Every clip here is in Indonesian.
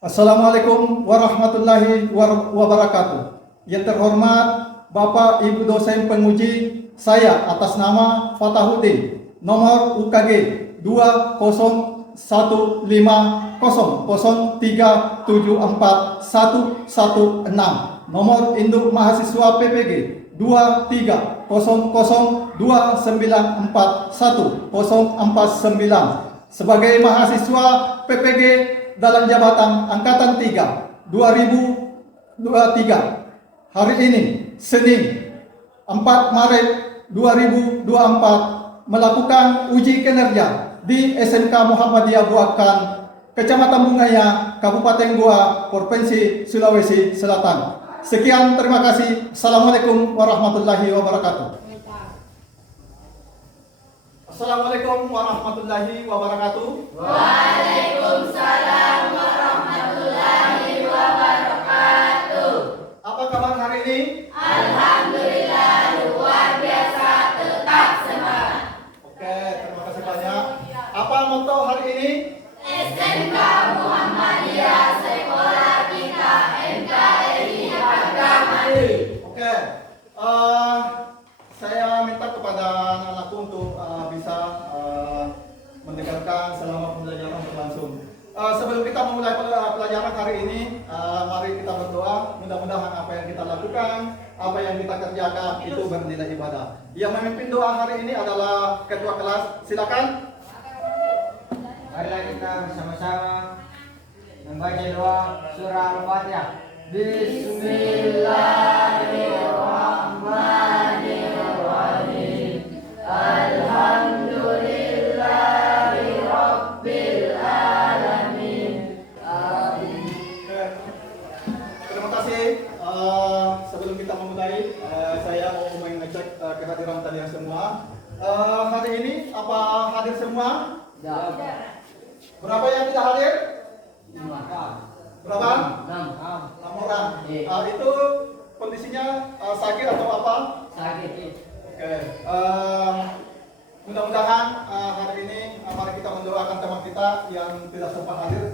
Assalamualaikum warahmatullahi wabarakatuh. Yang terhormat Bapak Ibu dosen penguji, saya atas nama Fatahuddin, nomor UKG 2011003741116, nomor induk mahasiswa PPG 230029410449, sebagai mahasiswa PPG dalam jabatan Angkatan 3 2023. Hari ini Senin 4 Maret 2024 melakukan uji kinerja di SMK Muhammadiyah Buakan, Kecamatan Bungaya, Kabupaten Goa, Provinsi Sulawesi Selatan. Sekian, terima kasih. Assalamualaikum warahmatullahi wabarakatuh. Assalamualaikum warahmatullahi wabarakatuh. Waalaikumsalam warahmatullahi wabarakatuh. Apa kabar hari ini? Alhamdulillah luar biasa, tetap semangat. Oke, terima kasih banyak. Apa moto hari ini? SMK Muhammadiyah Sekolah Kita NKRI Harga Mati. Oke, saya minta kepada anak-anakku untuk bisa mendengarkan selama pembelajaran berlangsung. Sebelum kita memulai pelajaran hari ini, mari kita berdoa. Mudah-mudahan apa yang kita lakukan, apa yang kita kerjakan itu bernilai ibadah. Yang memimpin doa hari ini adalah ketua kelas. Silakan. Marilah kita bersama-sama membaca doa surah Al-Fatihah. Bismillahirrahmanirrahim. Alhamdulillahirabbil alamin. Amin. Terima kasih. Sebelum kita memulai, saya mau mengecek kehadiran kalian semua. Hari ini apa hadir semua? Ya. Berapa yang tidak hadir? 5. Berapa? 6. 6 orang. Itu kondisinya sakit atau apa? Sakit. Oke. Mudah-mudahan hari ini mari kita mendoakan teman kita yang tidak sempat hadir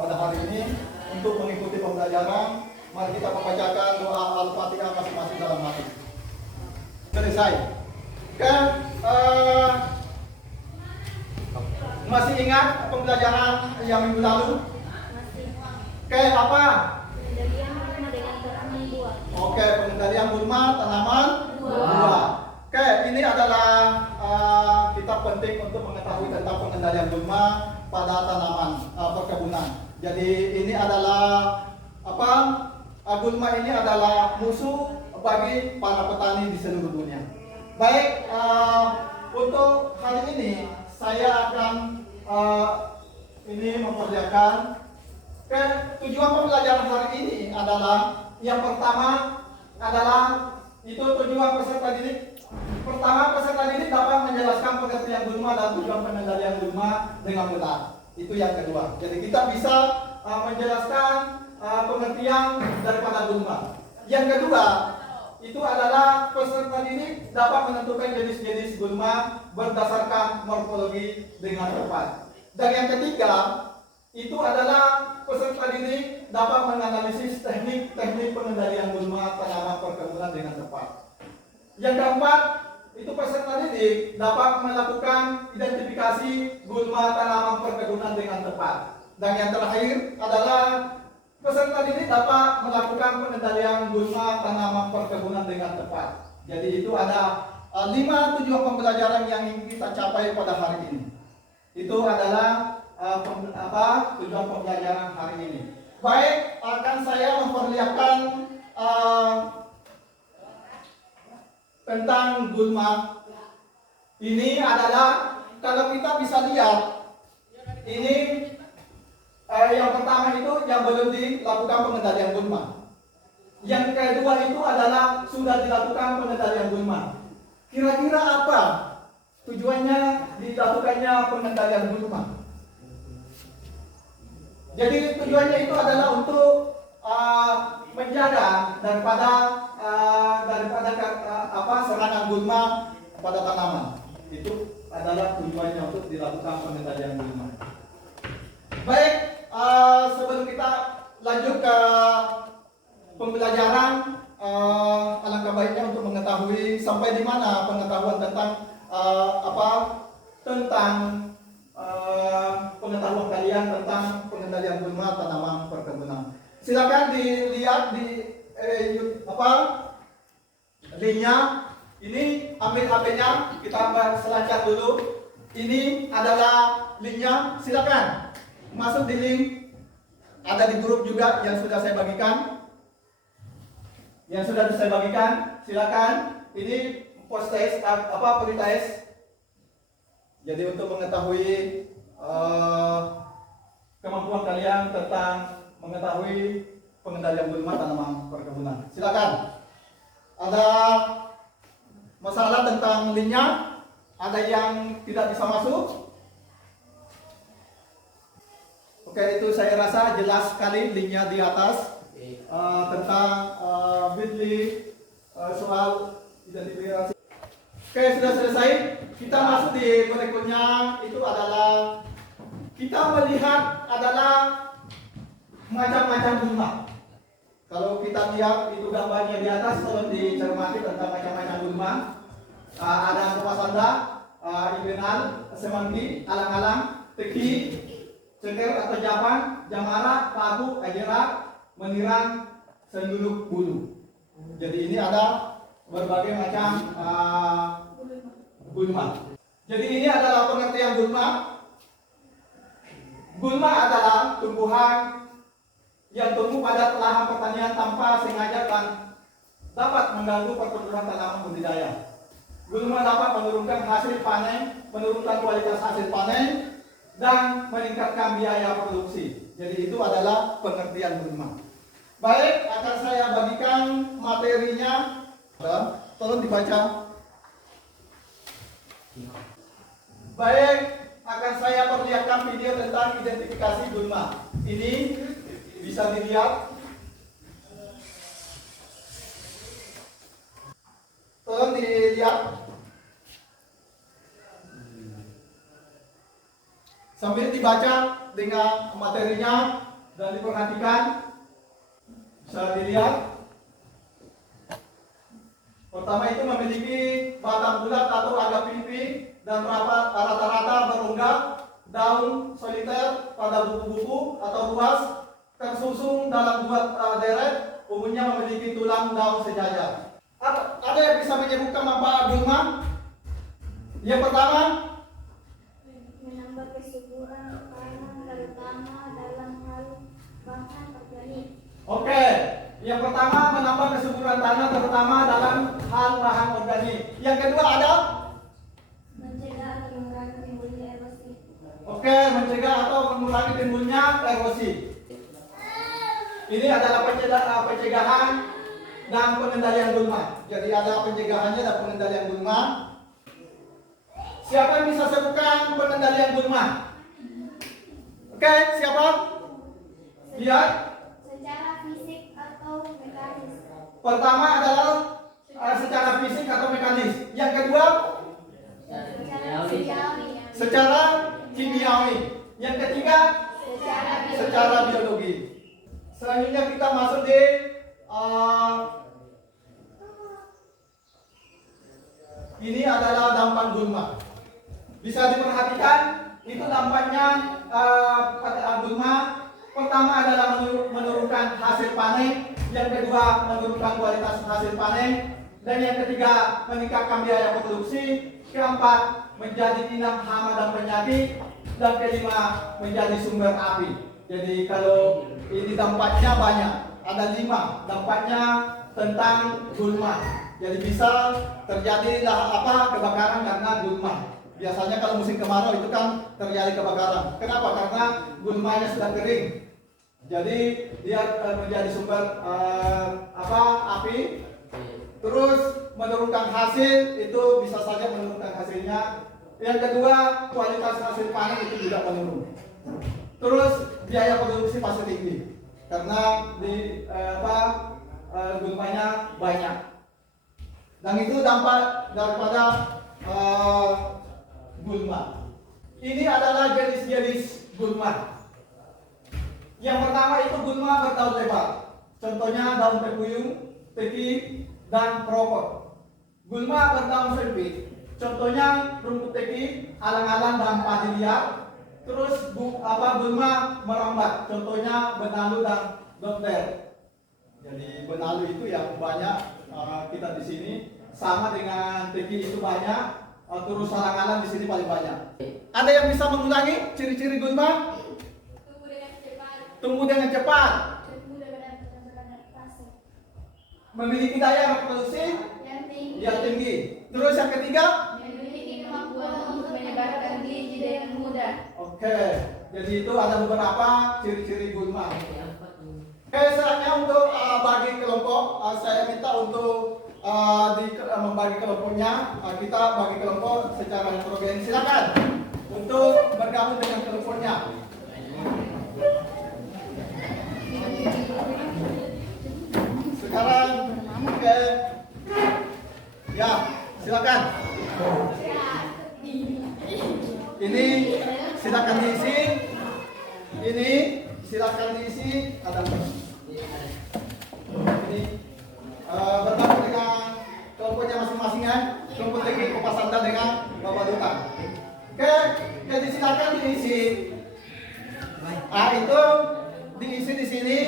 pada hari ini untuk mengikuti pembelajaran. Mari kita membacakan doa Al-Fatihah masing-masing dalam hati. Selesai. Oke. Masih ingat pembelajaran yang minggu lalu? Oke, apa? Pengendalian gulma dengan tanaman buah. Oke, pengendalian gulma tanaman buah. Oke, ini adalah kita penting untuk mengetahui tentang pengendalian gulma pada tanaman perkebunan. Jadi ini adalah apa? Gulma ini adalah musuh bagi para petani di seluruh dunia. Baik, untuk hari ini saya akan ini memperlihatkan tujuan pembelajaran hari ini adalah yang pertama adalah itu tujuan peserta didik. Pertama, peserta didik dapat menjelaskan pengertian gulma dan tujuan pengendalian gulma dengan benar. Itu yang kedua. Jadi kita bisa menjelaskan pengertian daripada gulma. Yang kedua, itu adalah peserta didik dapat menentukan jenis-jenis gulma berdasarkan morfologi dengan tepat. Dan yang ketiga, itu adalah peserta didik dapat menganalisis teknik-teknik pengendalian gulma tanaman perkebunan dengan tepat. Yang keempat, itu peserta didik dapat melakukan identifikasi gulma tanaman perkebunan dengan tepat. Dan yang terakhir adalah peserta didik dapat melakukan pengendalian gulma tanaman perkebunan dengan tepat. Jadi itu ada 5 tujuan pembelajaran yang ingin kita capai pada hari ini. Itu adalah tujuan pembelajaran hari ini. Baik, akan saya memperlihatkan tentang gulma. Ini adalah, kalau kita bisa lihat, ini yang pertama itu yang belum dilakukan pengendalian gulma. Yang kedua itu adalah sudah dilakukan pengendalian gulma. Kira-kira apa tujuannya dilakukannya pengendalian gulma? Jadi tujuannya itu adalah untuk menjaga daripada serangan gulma pada tanaman. Itu adalah tujuannya untuk dilakukan pengendalian gulma. Baik, sebelum kita lanjut ke pembelajaran, alangkah baiknya untuk mengetahui sampai di mana pengetahuan tentang pengetahuan kalian tentang pengendalian gulma tanaman perkebunan. Silakan dilihat di linknya. Ini ambil HP-nya, kita selancar dulu. Ini adalah linknya. Silakan masuk di link. Ada di grup juga yang sudah saya bagikan. Silakan. Ini post test free test. Jadi untuk mengetahui kemampuan kalian tentang mengetahui pengendalian gulma tanaman perkebunan. Silakan. Ada masalah tentang linknya? Ada yang tidak bisa masuk? Oke, itu saya rasa jelas sekali linknya di atas tentang bit.ly soal identifikasi. Oke, sudah selesai. Kita masuk di berikutnya. Itu adalah kita melihat adalah macam-macam gulma. Kalau kita lihat itu gambarnya di atas, tolong dicermati tentang macam-macam gulma. Ada Pasanda, Ibenal, Semanggi, Alang-alang, Teki, Ceker atau Japan, Jamara, Paku, Ajera, Menirang, Senduluk, Bulu. Jadi ini ada berbagai macam gulma. Jadi ini adalah pengertian gulma. Gulma adalah tumbuhan yang tumbuh pada lahan pertanian tanpa sengaja dan dapat mengganggu pertumbuhan tanaman budidaya. Gulma dapat menurunkan hasil panen, menurunkan kualitas hasil panen, dan meningkatkan biaya produksi. Jadi itu adalah pengertian gulma. Baik, akan saya bagikan materinya. Tolong dibaca. Baik, akan saya perlihatkan video tentang identifikasi gulma. Ini bisa dilihat. Tolong dilihat. Sambil dibaca dengan materinya dan diperhatikan. Bisa dilihat. Pertama itu memiliki batang bulat atau agak pipi dan rata-rata berunggah, daun soliter pada buku-buku atau ruas, tersusun dalam dua deret, umumnya memiliki tulang daun sejajar. Ada yang bisa menyebutkan manfaat gulma? Yang pertama, menambah kesuburan tanah terutama dalam hal bahan organik. Oke, yang pertama menambah kesuburan tanah terutama dalam hal bahan organik. Yang kedua ada? Mencegah atau mengurangi timbulnya erosi. Oke, mencegah atau mengurangi timbulnya erosi. Ini adalah pencegahan dan pengendalian gulma. Jadi ada pencegahannya dan pengendalian gulma. Siapa yang bisa sebutkan pengendalian gulma? Oke, siapa? Lihat. Secara fisik atau mekanis. Pertama adalah secara fisik atau mekanis. Yang kedua, secara kimiawi. Yang ketiga, secara biologi. Selanjutnya kita masuk di ini adalah dampak gulma. Bisa diperhatikan itu dampaknya pada gulma. Pertama adalah menurunkan hasil panen, yang kedua menurunkan kualitas hasil panen, dan yang ketiga meningkatkan biaya produksi, keempat menjadi inang hama dan penyakit, dan kelima menjadi sumber api. Jadi kalau ini dampaknya banyak, ada 5 dampaknya tentang gulma. Jadi bisa terjadi kebakaran karena gulma. Biasanya kalau musim kemarau itu kan terjadi kebakaran. Kenapa? Karena gulmanya sudah kering. Jadi dia menjadi sumber api. Terus menurunkan hasil, itu bisa saja menurunkan hasilnya. Yang kedua, kualitas hasil panen itu juga menurun. Terus biaya produksi pasti tinggi karena di gulmanya banyak. Dan itu dampak daripada gulma. Ini adalah jenis-jenis gulma. Yang pertama itu gulma berdaun lebar. Contohnya daun tepuyung, teki, dan rokok. Gulma berdaun sempit. Contohnya rumput teki, alang-alang, dan padi liar. Terus gulma merambat. Contohnya benalu dan dokter. Jadi benalu itu yang banyak kita di sini, sama dengan teki itu banyak. Terus alang-alang di sini paling banyak. Ada yang bisa mengulangi ciri-ciri gulma? Tumbuh dengan cepat. Memiliki daya reproduksi yang tinggi. Terus yang ketiga? Memiliki kemampuan untuk menyebarkan biji dengan mudah. Oke, jadi itu ada beberapa ciri-ciri gulma. Oke, saatnya untuk bagi kelompok. Saya minta untuk membagi kelompoknya. Kita bagi kelompok secara heterogen. Silakan untuk bergabung dengan kelompoknya. Sekarang, oke, ya, silakan. Ini silakan diisi. Ini silakan diisi. Ada ini bertemu dengan kelompoknya masing-masing ya. Kelompok tinggi Kopas Anda dengan Bapak Duta. Oke, jadi silakan diisi. Itu diisi di sini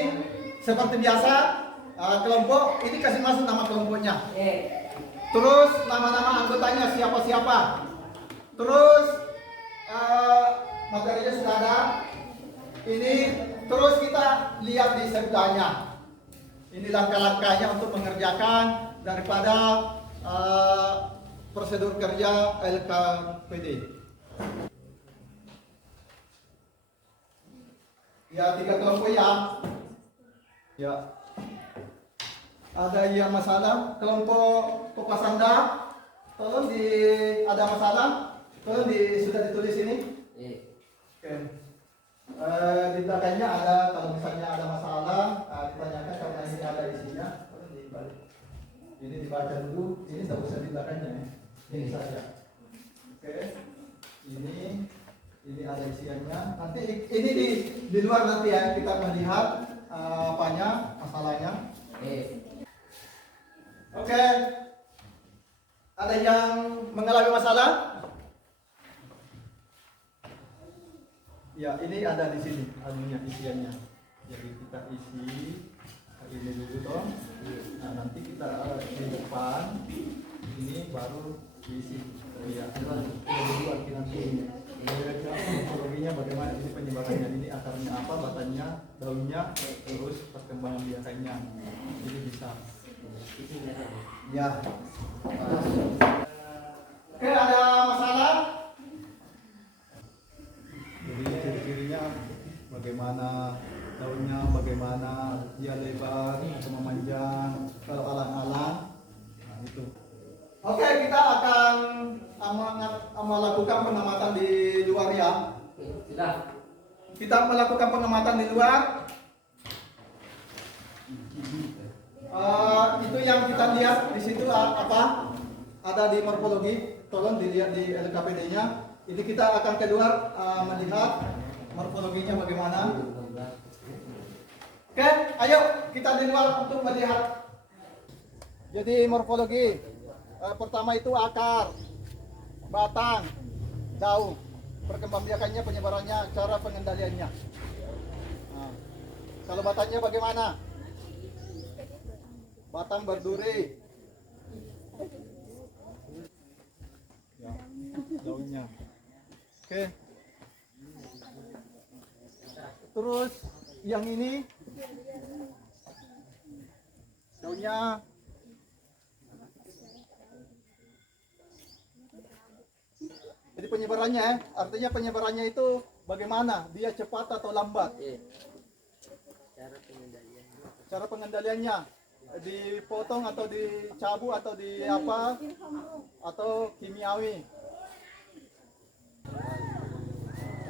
seperti biasa. Kelompok ini kasih masuk nama kelompoknya. Terus nama-nama anggotanya siapa-siapa. Terus materinya sudah ada. Ini terus kita lihat di sebelahnya. Ini langkah-langkahnya untuk mengerjakan daripada prosedur kerja LKPD. Ya, 3 kelompok ya. Ya. Ada yang masalah kelompok Kopas Anda, tolong ada masalah, tolong sudah ditulis ini. Oke. Di belakangnya ada, kalau misalnya ada masalah, ditanyakan karena ini ada isinya, tolong dibalik. Ini dibaca dulu, ini tidak usah di belakangnya ya. Ini saja. Oke. Ini ada isiannya. Nanti ini di luar nanti ya kita melihat masalahnya. Oke. Ada yang mengalami masalah? Ya, ini ada di sini anunya isiannya. Jadi kita isi ini dulu toh. Nah, nanti kita di depan ini baru diisi. Ya, dulu nanti ini. Morfologinya bagaimana ini penyebarannya, ini akarnya apa, batangnya, daunnya, terus perkembangan biakanya. Jadi bisa. Ya. Oke, ada masalah? Jadi ciri-cirinya bagaimana daunnya, bagaimana dia lebar atau memanjang, kalau alang-alang. Nah, itu. Oke, kita akan melakukan pengamatan di luar ya. Kita melakukan pengamatan di luar. Itu yang kita lihat di situ apa? Ada di morfologi. Tolong dilihat di LKPD-nya. Ini kita akan keluar melihat morfologinya bagaimana. Oke, ayo kita di luar untuk melihat. Jadi morfologi. Pertama itu akar, batang, daun, perkembangbiakannya, penyebarannya, cara pengendaliannya. Nah, kalau batangnya bagaimana? Batang berduri. Ya, daunnya. Oke. Terus yang ini daunnya. Jadi penyebarannya, artinya penyebarannya itu bagaimana? Dia cepat atau lambat? Cara pengendaliannya dipotong atau dicabut atau di apa? Atau kimiawi?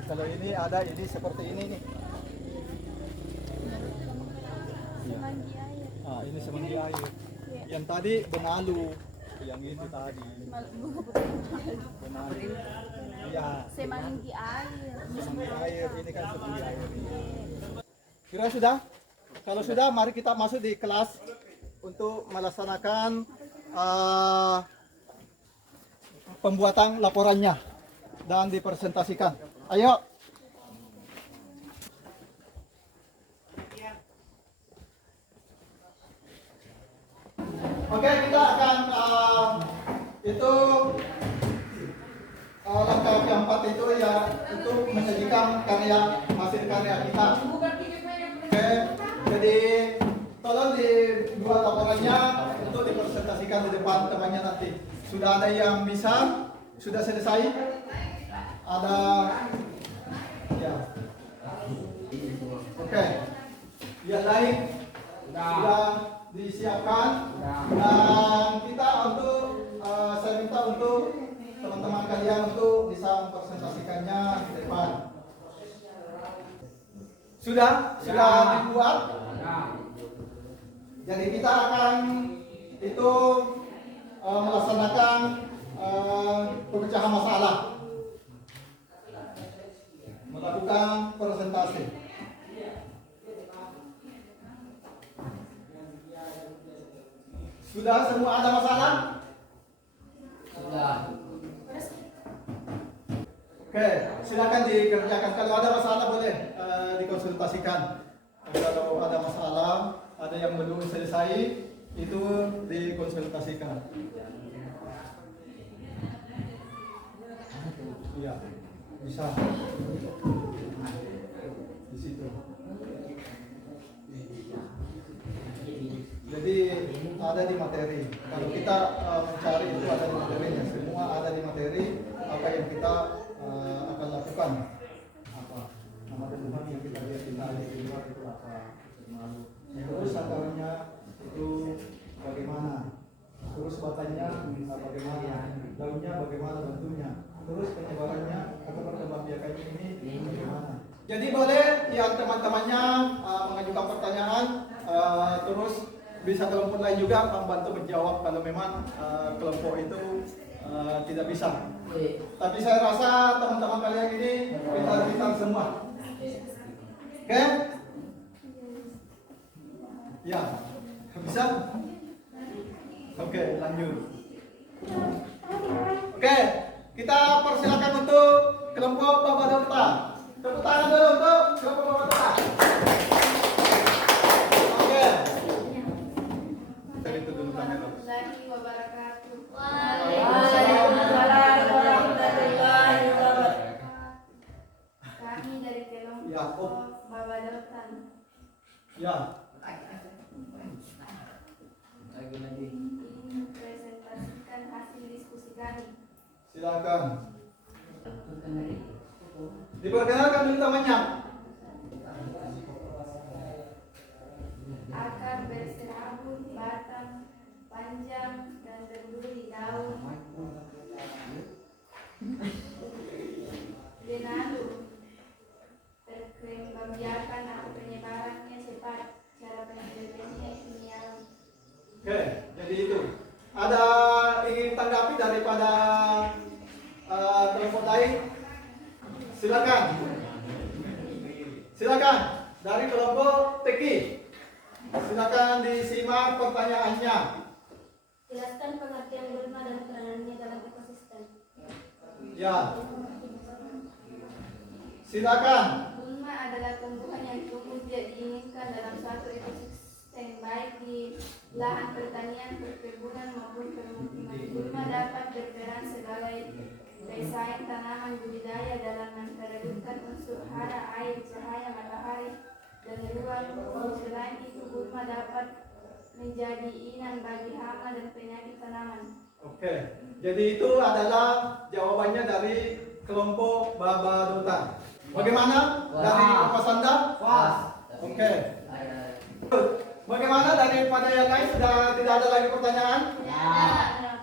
Kalau ini ada ini seperti ini nih. Ini semanggi air. Yang tadi benalu. Yang itu tadi benar ya, Semanggi air. semanggi air ini kan semanggi air ini. Kira sudah? Kalau sudah, mari kita masuk di kelas untuk melaksanakan pembuatan laporannya dan dipresentasikan. Ayo. Oke, kita akan itu langkah keempat itu ya untuk menyajikan hasil karya kita. Oke, jadi tolong dibuat laporannya untuk dipresentasikan di depan temannya nanti. Sudah ada yang bisa? Sudah selesai? Ada? Ya. Oke. Yang lain sudah disiapkan dan kita untuk saya minta untuk teman-teman kalian untuk bisa mempresentasikannya di depan. Sudah dibuat. Jadi kita akan itu melaksanakan pemecahan masalah, melakukan presentasi. Sudah semua ada masalah? Sudah. Oke, silakan dikerjakan. Kalau ada masalah boleh dikonsultasikan. Kalau ada masalah, ada yang belum selesai, itu dikonsultasikan. Iya, bisa. Di situ. Jadi ada di materi. Kalau kita mencari itu ada di materinya. Semua ada di materi. Apa yang kita akan lakukan? Apa? Nama teman yang kita lihat di luar itu apa? Terus antaranya itu bagaimana? Terus batanya bagaimana? Daunnya bagaimana bentuknya? Terus penyebarannya atau perkembangbiakannya ini bagaimana? Jadi boleh yang teman-temannya mengajukan pertanyaan, terus bisa kelompok lain juga membantu menjawab kalau memang kelompok itu tidak bisa. Tapi saya rasa teman-teman kalian ini pintar-pintar semua. Oke? Ya, bisa? Oke, lanjut. Oke, kita persilakan untuk kelompok Bapak Dokta. Tepuk tangan dulu untuk kelompok Bapak Dokta. Oke. Dari itu dulu tangan dulu. Warahmatullahi wabarakatuh. Waalaikumsalam warahmatullahi wabarakatuh. Kami dari kelompok Ya, oh. Babadotan Ya. ingin presentasikan hasil diskusi kami. Silakan. Diperkenalkan dulu namanya. Akar berserabut, batang panjang dan berduri daun denadu. Perkembangbiakan atau penyebarannya cepat. Cara penelitiannya kimiawi. Oke, jadi itu. Ada ingin tanggapi daripada kelompok lain? Silakan. Silakan dari kelompok Teki. Silakan disimak pertanyaannya. Jelaskan pengertian gulma dan peranannya dalam ekosistem. Ya. Silakan. Gulma adalah tumbuhan yang tumbuh tidak diinginkan dalam suatu ekosistem, baik di lahan pertanian, perkebunan maupun permukiman. Gulma dapat berperan sebagai pesaing tanaman budidaya dalam memperebutkan unsur hara, air, cahaya matahari, dan ruang. Selain itu, gulma dapat menjadi inang bagi hama dan penyakit tanaman. Oke. Jadi itu adalah jawabannya dari kelompok Babadotan. Bagaimana dari Mas Anda? Pas. Oke. Bagaimana daripada yang lain? Sudah tidak ada lagi pertanyaan?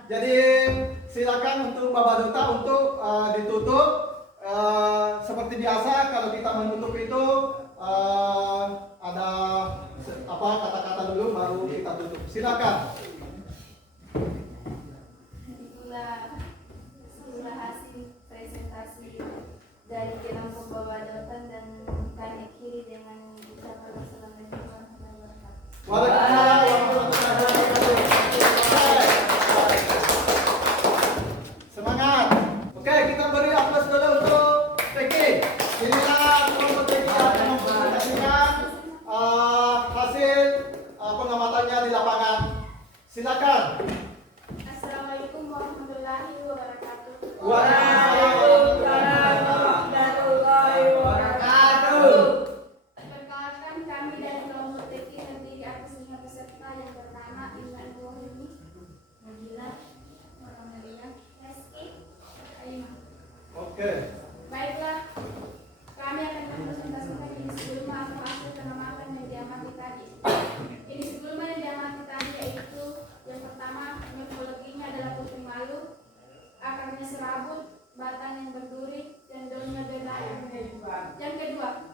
Jadi silakan untuk Bapak Duta untuk ditutup. Seperti biasa kalau kita menutup itu ada apa kata-kata dulu baru kita tutup. Silakan. Itulah hasil presentasi dari kelompok Babadotan dan kami kiri dengan kita Oke. Baiklah, kami akan mempresentasikan jenis gulma atau hasil pengamatan yang diamati tadi. Jenis gulma yang diamati tadi yaitu yang pertama, morfologinya adalah kuping malu, akarnya serabut, batang yang berduri, dan daunnya berbeda. Yang kedua,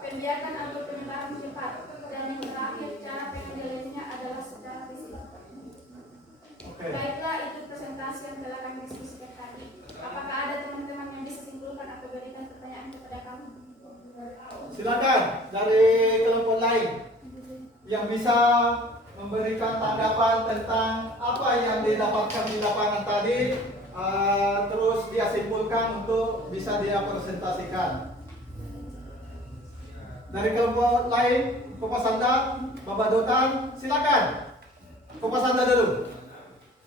pembiakan atau penyebaran cepat. Dan yang terakhir, cara pengendaliannya adalah secara fisik. Oke. Baiklah, itu presentasi yang telah kami diskusikan tadi. Apakah ada teman-teman yang bisa simpulkan atau berikan pertanyaan kepada kami? Silakan dari kelompok lain yang bisa memberikan tanggapan tentang apa yang didapatkan di lapangan tadi, terus dia simpulkan untuk bisa dia presentasikan. Dari kelompok lain, Kopasanda, Bapak Dotan, silakan. Kopasanda dulu.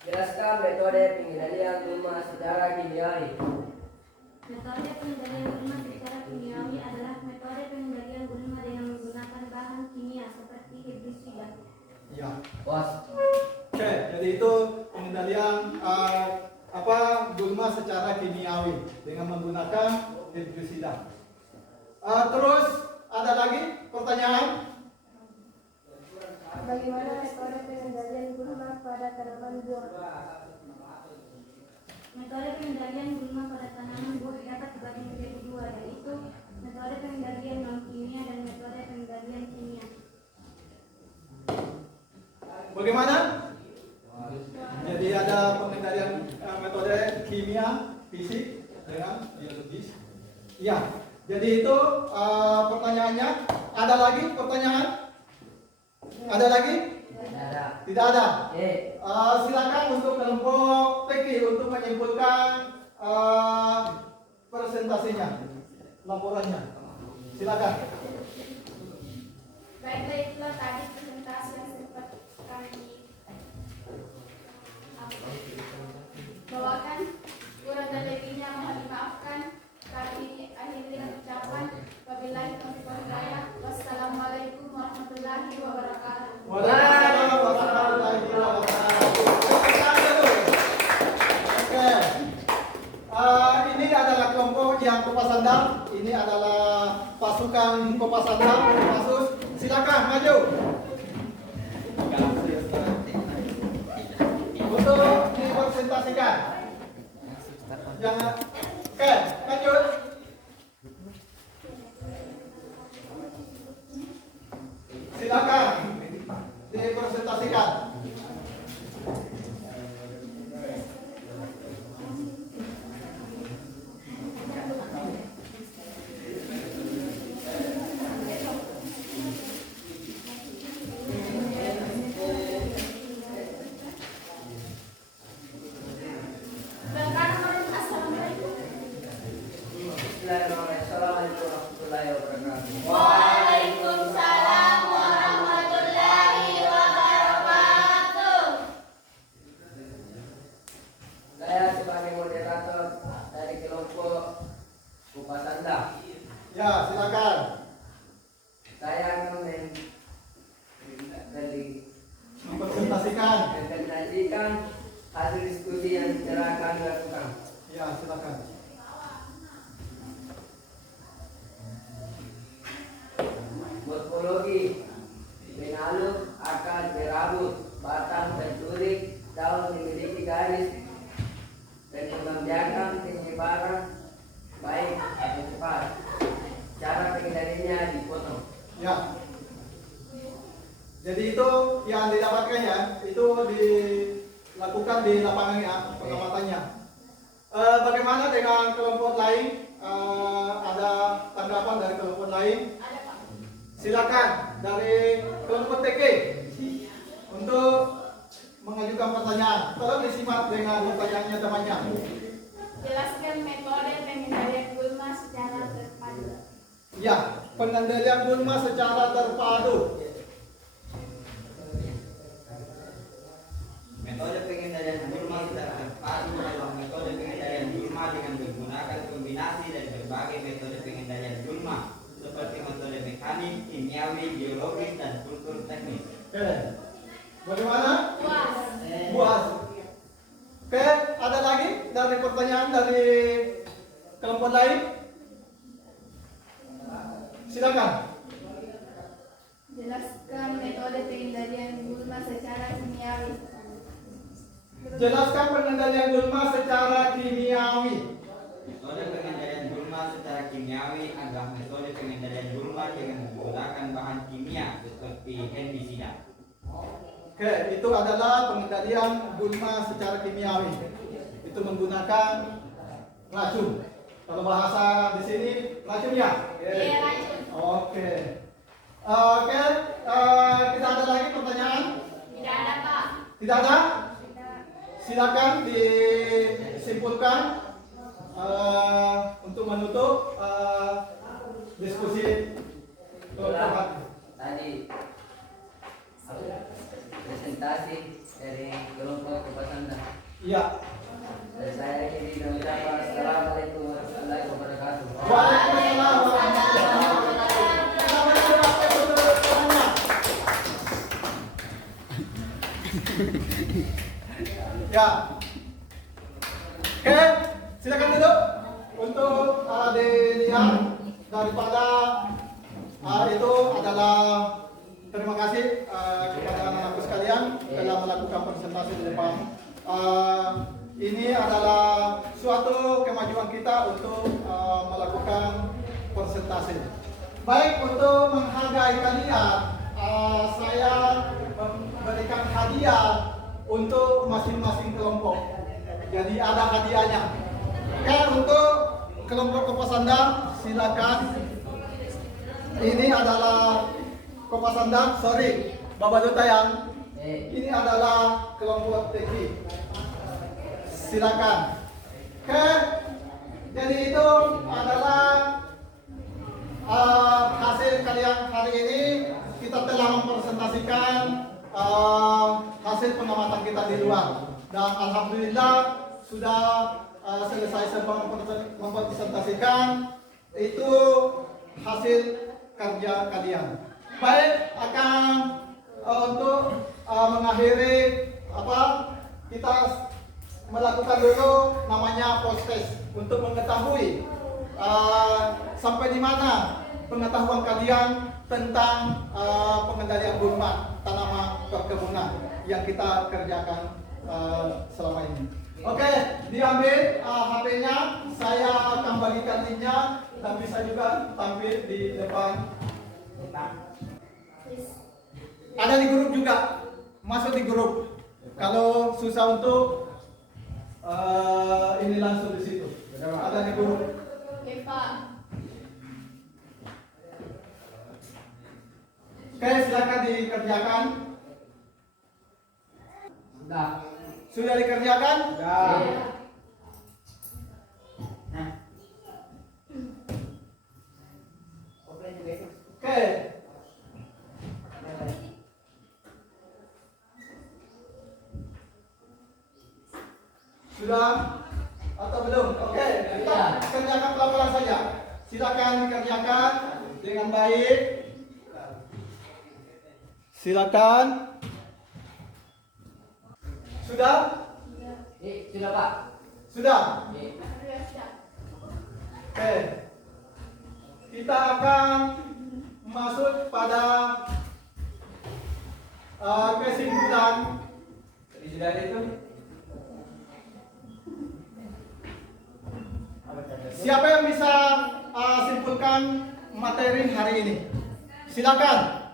Jelaskan metode pengendalian gulma secara kimiawi. Metode pengendalian gulma secara kimiawi adalah metode pengendalian gulma dengan menggunakan bahan kimia seperti herbisida. Ya. Was. Oke, jadi itu pengendalian gulma secara kimiawi dengan menggunakan herbisida. Terus ada lagi pertanyaan? Bagaimana metode pengendalian gulma pada tanaman buah? Metode pengendalian gulma pada tanaman buah dapat dibagi menjadi dua, yaitu metode pengendalian non kimia dan metode pengendalian kimia. Bagaimana? Jadi ada pengendalian metode kimia, fisik dengan biologis. Iya. Jadi itu pertanyaannya. Ada lagi pertanyaan? Ada lagi? Ada. Tidak ada. Silakan Untuk kelompok TK untuk menyimpulkan presentasinya, laporannya. Silakan. Baiklah, itulah tadi presentasi yang sempat kami bawakan. Kurang dan lebihnya mohon dimaafkan. Kali ini akhir dengan ucapan wabillahi taufiq wal hidayah. Wassalamualaikum warahmatullahi wabarakatuh. Waalaikumsalam warahmatullahi wabarakatuh. Oke. Ini adalah kelompok yang Kopasanda. Ini adalah pasukan Kopasanda. Pasus, silakan maju. Untuk dipresentasikan. Jangan. Oke, lanjut. Silakan dipresentasikan. Assalamualaikum. Bismillahirrahmanirrahim. Assalamualaikum warahmatullahi wabarakatuh. Waalaikumsalam warahmatullahi wabarakatuh. Saya sebagai moderator dari kelompok Kopasanda. Ya, silakan. Saya akan Mempresentasikan. mempresentasikan hasil diskusi yang telah kami lakukan. Ya, silakan. Morfologi menaluk, akar berabut, batang berduri, daun memiliki garis, berkembang biakan penyebaran baik atau cepat. Cara pengendaliannya dipotong. Ya. Jadi itu yang didapatkannya itu dilakukan di lapangan ya, pengamatannya. Bagaimana dengan kelompok lain? Ada tanggapan dari kelompok lain? Ada Pak. Silakan dari kelompok TK untuk mengajukan pertanyaan. Tolong disimak dengan pertanyaannya temannya. Jelaskan metode pengendalian gulma secara terpadu. Ya, pengendalian gulma secara terpadu. Metode pengendalian gulma secara terpadu adalah metode pengendalian gulma dengan menggunakan kombinasi dari berbagai metode pengendalian gulma seperti metode mekanik, kimiawi, biologis, dan kultur teknis. Oke. Bagaimana? Puas. Puas. Oke, ada lagi dari pertanyaan dari Kelompok lain? Silakan. Jelaskan metode pengendalian gulma secara kimiawi. Jelaskan pengendalian gulma secara kimiawi. Metode pengendalian gulma secara kimiawi adalah metode pengendalian gulma dengan menggunakan bahan kimia seperti herbisida. Oke, itu adalah pengendalian gulma secara kimiawi. Itu menggunakan racun. Kalau bahasa di sini racun ya? Iya, racun. Oke. Kita ada lagi pertanyaan? Tidak ada, Pak. Tidak ada? Silakan disimpulkan untuk menutup diskusi kelompok. Tadi presentasi dari kelompok Kopasanda. Iya. Dari saya Kiri dan ucapkan Assalamualaikum warahmatullahi wabarakatuh. Waalaikumsalam warahmatullahi wabarakatuh. Ya. Oke, silakan duduk untuk dilihat daripada itu adalah terima kasih kepada anak-anakku sekalian telah melakukan presentasi di depan. Ini adalah suatu kemajuan kita untuk melakukan presentasi. Baik, untuk menghargai kalian, saya memberikan hadiah untuk masing-masing kelompok. Jadi ada hadiahnya. Oke, untuk kelompok Kopasanda silakan. Ini adalah Kopasanda, sorry, Bapak Duta yang ini adalah kelompok TK. Silakan. Oke, jadi itu adalah hasil kalian hari ini. Kita telah mempresentasikan hasil pengamatan kita di luar, dan alhamdulillah sudah selesai semua mempresentasikan itu hasil kerja kalian. Baik, akan untuk mengakhiri kita melakukan dulu namanya post test untuk mengetahui sampai di mana pengetahuan kalian tentang pengendalian gulma tanaman perkebunan yang kita kerjakan selama ini. Oke, diambil HP-nya, saya akan bagikan linknya dan bisa juga tampil di depan. Ada di grup juga, masuk di grup. Kalau susah untuk ini langsung di situ. Ada di grup. Oke, Pak. Oke, silakan dikerjakan. Sudah dikerjakan? Sudah. Nah. Oke. Sudah atau belum? Oke, kita kerjakan pelan-pelan saja. Silakan dikerjakan dengan baik. Silakan. Sudah? Sudah Pak. Sudah? Sudah. Oke. Kita akan masuk pada kesimpulan. Sudah itu. Siapa yang bisa simpulkan materi hari ini? Silakan.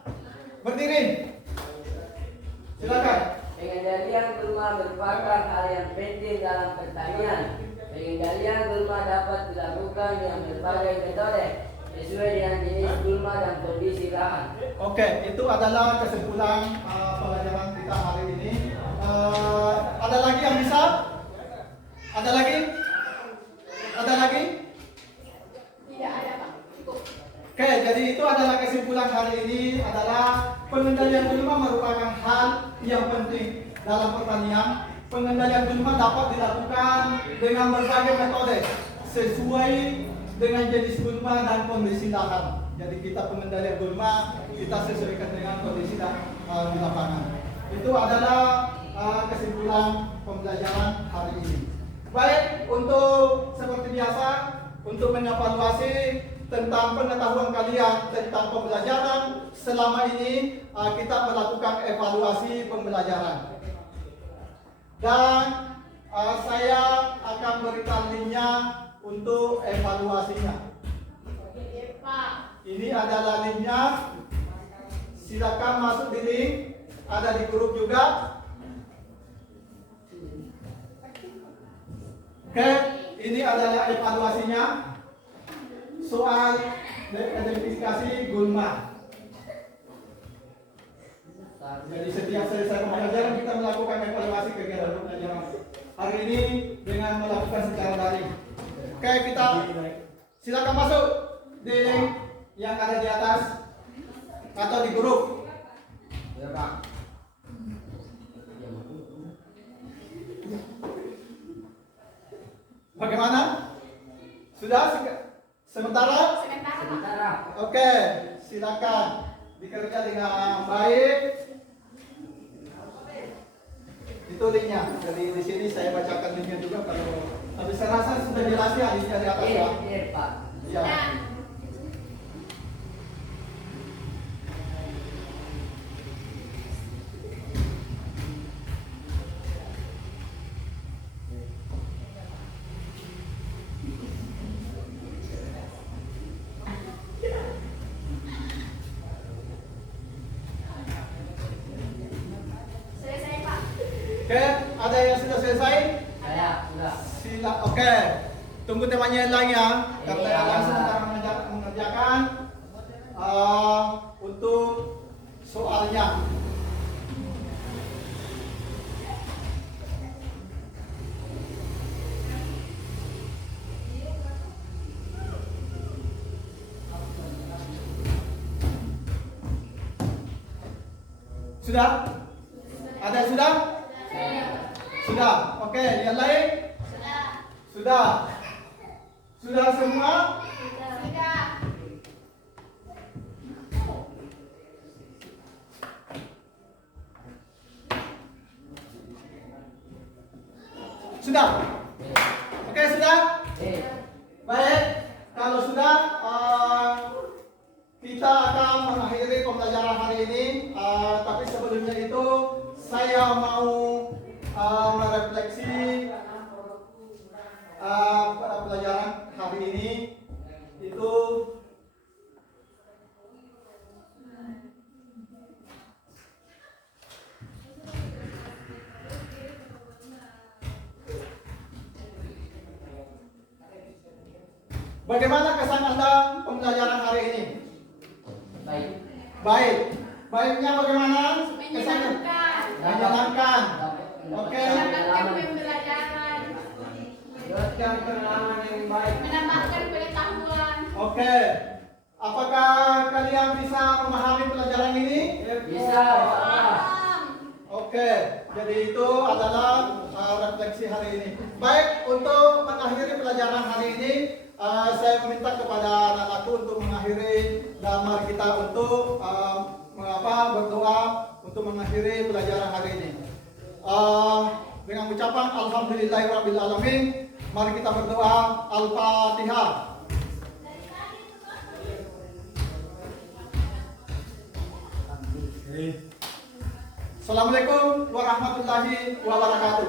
Berdiri. Silakan. Pengendalian gulma merupakan hal yang penting dalam pertanian. Pengendalian gulma dapat dilakukan dengan berbagai metode sesuai dengan jenis gulma dan kondisi lahan. Oke, itu adalah kesimpulan pelajaran kita hari ini. Ada lagi yang bisa? Ada lagi? Ada lagi? Tidak ada, Pak. Cukup. Oke, jadi itu adalah kesimpulan hari ini adalah pengendalian gulma merupakan hal yang penting dalam pertanian. Pengendalian gulma dapat dilakukan dengan berbagai metode sesuai dengan jenis gulma dan kondisi lahan. Jadi kita pengendalian gulma kita sesuaikan dengan kondisi di lapangan. Itu adalah kesimpulan pembelajaran hari ini. Baik, untuk seperti biasa untuk mengevaluasi tentang pengetahuan kalian tentang pembelajaran selama ini. Kita melakukan evaluasi pembelajaran dan saya akan berikan linknya untuk evaluasinya. Ini adalah linknya, silakan masuk di link, ada di grup juga. Oke, ini adalah evaluasinya. Soal identifikasi gulma. Jadi setiap selesai pembelajaran kita melakukan evaluasi kegiatan pembelajaran. Hari ini dengan melakukan secara daring. Oke, kita silakan masuk di link yang ada di atas atau di grup. Ya, Pak. Bagaimana? Sudah? Sementara? Sementara. Oke, silakan dikerja dengan baik. Itu linknya. Jadi di sini saya bacakan linknya juga kalau. Tapi saya rasa sudah jelas ya linknya di atas ya. Iya, Pak. Ya. Selesai, Pak. Oke, ada yang sudah selesai? Saya sudah. Oke, tunggu temannya yang lain ya. Karena Iya. yang lain sedang mengerjakan untuk soalnya. Sudah? Ada yang sudah? Sudah. Oke, yang lain? Sudah. Sudah semua? Sudah. Oke, sudah? Baik. Kalau sudah, kita akan mengakhiri pembelajaran hari ini. Tapi sebelumnya itu, saya mau merefleksi pelajaran hari ini itu bagaimana kesan Anda pembelajaran hari ini? Baik. Baik. Baiknya bagaimana kesannya? Menyenangkan. Menyenangkan. Oke. Menambahkan pembelajaran. Buatkan pengalaman yang baik. Menambahkan pengetahuan. Oke. Apakah kalian bisa memahami pelajaran ini? Bisa. Paham. Oke. Jadi itu adalah refleksi hari ini. Baik, untuk mengakhiri pelajaran hari ini, saya meminta kepada anak-anakku untuk mengakhiri dan mari kita untuk berdoa untuk mengakhiri pelajaran hari ini. Dengan ucapan Alhamdulillahirrabbilalamin, mari kita berdoa. Al-Fatihah. Assalamualaikum warahmatullahi wabarakatuh.